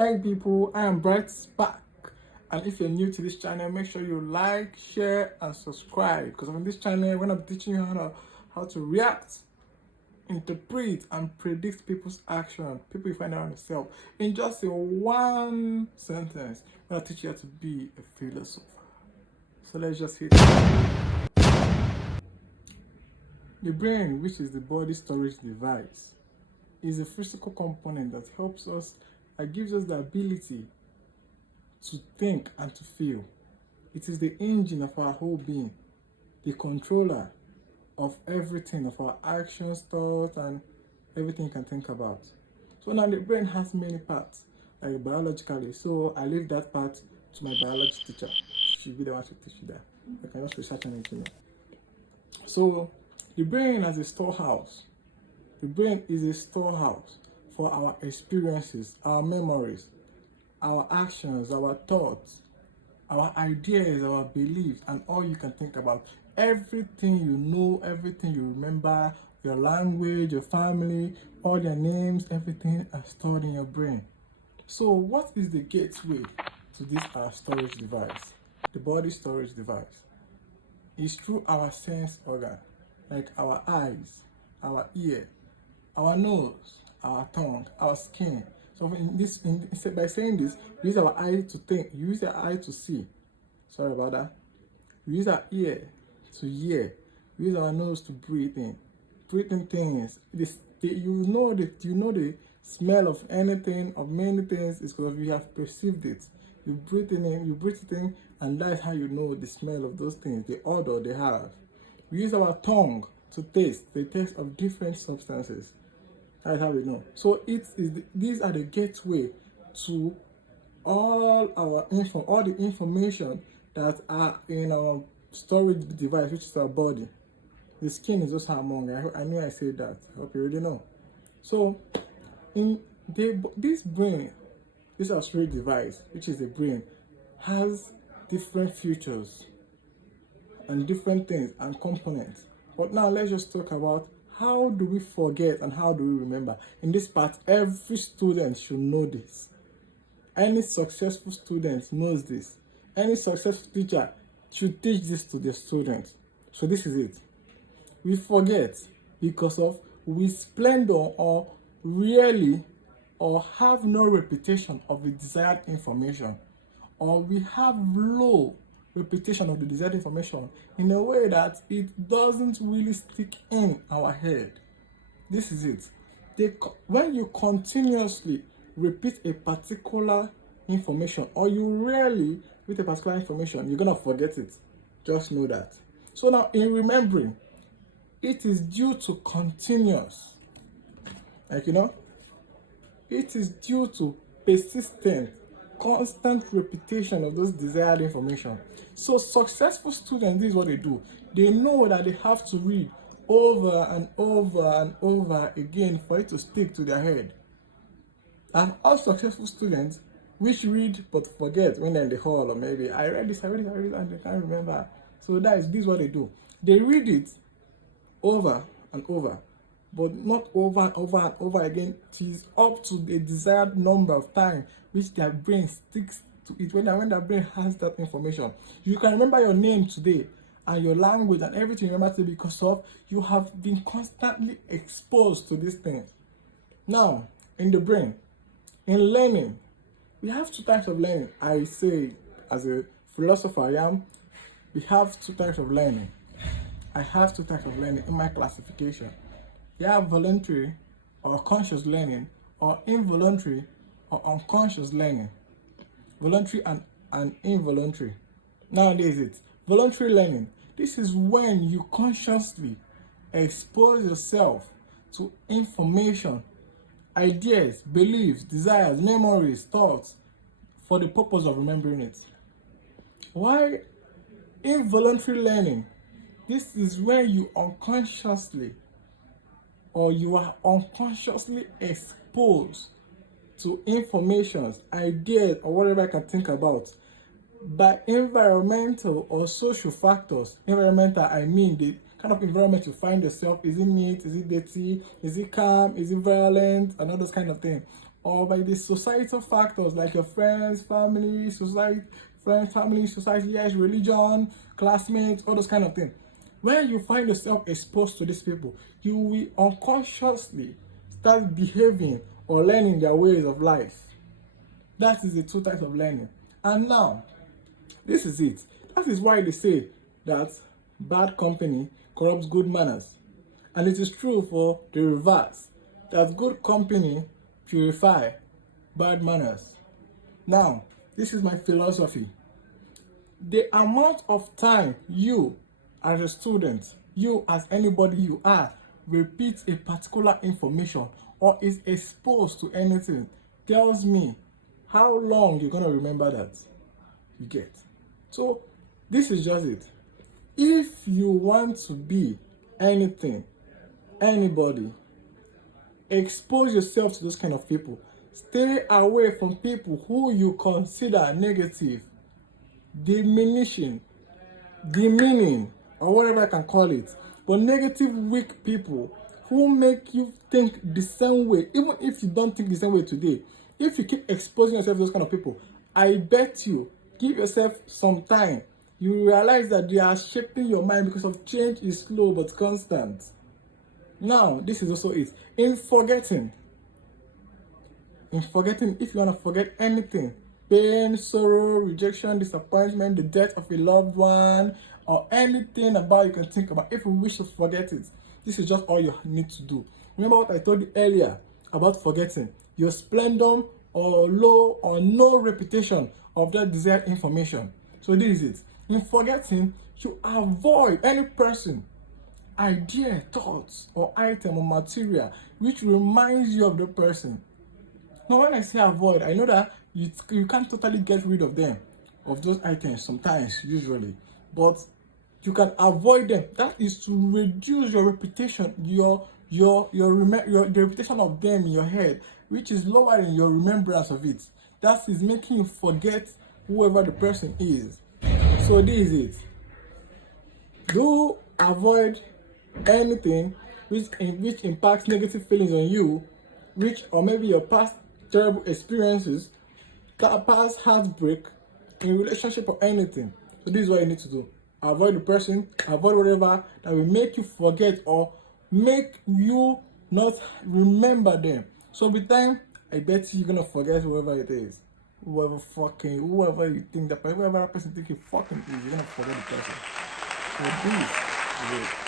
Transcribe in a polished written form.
Hey people, I am Bright Spark, and if you're new to this channel, make sure you like, share, and subscribe. Because on this channel, when I'm teaching you how to react, interpret, and predict people's action, people you find around yourself in just a one sentence. I'm gonna teach you how to be a philosopher. So let's just hit it. The brain, which is the body storage device, is a physical component that helps us, that gives us the ability to think and to feel. It is the engine of our whole being, the controller of everything, of our actions, thoughts, and everything you can think about. So now the brain has many parts, like biologically. So I leave that part to my biology teacher. She'll be the one to teach you that. I can just research on it, So the brain as a storehouse. The brain is a storehouse for our experiences, our memories, our actions, our thoughts, our ideas, our beliefs, and all you can think about. Everything you know, everything you remember, your language, your family, all their names, everything are stored in your brain. So what is the gateway to this our storage device? The body storage device is through our sense organ, like our eyes, our ear, our nose, our tongue, our skin. So by saying this, we use our eye to think, you use your eye to see. Sorry about that. We use our ear to hear. We use our nose to breathe in. Breathing things. You know the smell of anything, of many things, is because we have perceived it. You breathe it in, and that's how you know the smell of those things, the odor they have. We use our tongue to taste the taste of different substances. That's how we know. So these are the gateway to all the information that are in our storage device, which is our body. The skin is just among. I knew I said that. I hope you already know. So this brain, this our storage device, which is the brain, has different features and different things and components. But now let's just talk about how do we forget and how do we remember. In this part, every student should know this. Any successful student knows this. Any successful teacher should teach this to their students. So this is it. We forget because of we splendor or rarely or have no repetition of the desired information, or we have low repetition of the desired information in a way that it doesn't really stick in our head. This is it. When you continuously repeat a particular information, or you rarely repeat a particular information, you're gonna forget it. Just know that. So now in remembering, it is due to continuous, it is due to persistent, constant repetition of those desired information. So successful students, this is what they do. They know that they have to read over and over and over again for it to stick to their head. And all successful students which read but forget when they're in the hall, or maybe I read this, and they can't remember. So this is what they do. They read it over and over, but not over and over and over again. It is up to the desired number of time which their brain sticks to it. When their brain has that information, you can remember your name today and your language and everything you remember today because of you have been constantly exposed to these things. Now, in the brain, in learning, we have two types of learning. I say, as a philosopher I am, we have two types of learning. I have two types of learning in my classification. You have voluntary or conscious learning, or involuntary or unconscious learning. Voluntary and involuntary. Nowadays it's voluntary learning. This is when you consciously expose yourself to information, ideas, beliefs, desires, memories, thoughts for the purpose of remembering it. Why involuntary learning? This is when you unconsciously or you are unconsciously exposed to informations, ideas, or whatever I can think about by environmental or social factors. Environmental, I mean the kind of environment you find yourself. Is it neat? Is it dirty? Is it calm? Is it violent? And all those kind of things. or by the societal factors like your friends, family, society, yes, religion, classmates, all those kind of things. When you find yourself exposed to these people, you will unconsciously start behaving or learning their ways of life. That is the two types of learning. And now, this is it. That is why they say that bad company corrupts good manners. And it is true for the reverse, that good company purify bad manners. Now, this is my philosophy. The amount of time you as a student, you as anybody you are, repeat a particular information or is exposed to anything tells me how long you're going to remember that. You get. So this is just it. If you want to be anything, anybody, expose yourself to those kind of people. Stay away from people who you consider negative, diminishing, demeaning, or whatever I can call it. But negative, weak people who make you think the same way, even if you don't think the same way today. If you keep exposing yourself to those kind of people, I bet you, give yourself some time, you realize that they are shaping your mind, because of change is slow but constant. Now, this is also it. In forgetting, if you want to forget anything, pain, sorrow, rejection, disappointment, the death of a loved one, or anything about you can think about, if you wish to forget it, this is just all you need to do. Remember what I told you earlier about forgetting. Your splendor or low or no reputation of that desired information. So this is it. In forgetting, you avoid any person, idea, thoughts, or item or material which reminds you of the person. Now, when I say avoid, I know that you can't totally get rid of them, of those items sometimes, usually, but you can avoid them. That is to reduce your reputation, the reputation of them in your head, which is lowering your remembrance of it. That is making you forget whoever the person is. So this is it. Do avoid anything which impacts negative feelings on you, or maybe your past terrible experiences, past heartbreak in relationship or anything. So this is what you need to do. Avoid the person, avoid whatever that will make you forget or make you not remember them. So with time, I bet you're gonna forget whoever it is. Whoever you think that person, whoever that person think you fucking is, you're gonna forget the person. So this is it.